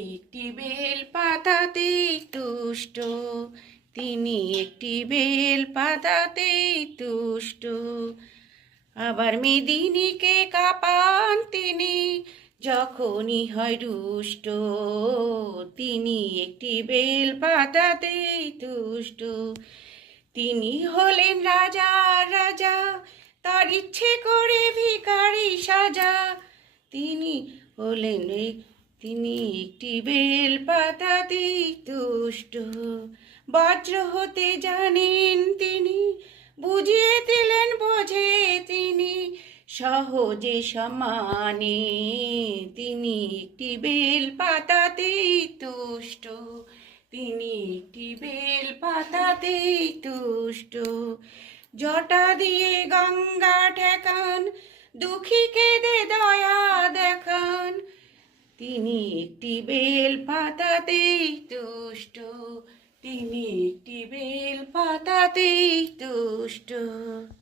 একটি বেল পাতাতেই তুষ্ট, তিনি একটি বেল পাতাতেই তুষ্ট। আবার মেদিনীকে কাঁপান তিনি, যখনই হয় রুষ্ট, তিনি একটি বেল পাতাতেই তুষ্ট। তিনি হলেন রাজার রাজা, তার ইচ্ছে করে ভিখারি সাজা। তিনি হলেন তিনি একটি বেল পাতাতেই তুষ্ট। বজ্র হতে জানেন তিনি, বুঝিয়ে দিলেন বোঝে তিনি, সহজে সমানে তিনি একটি বেল পাতাতেই তুষ্ট। তিনি একটি বেল পাতাতেই তুষ্ট। জটা দিয়ে গঙ্গা ঠেকান, দুঃখীকে দে দয়া দেখান, তিনি একটি বেল পাতাতেই তুষ্ট। তিনি একটি বেল পাতাতেই তুষ্ট।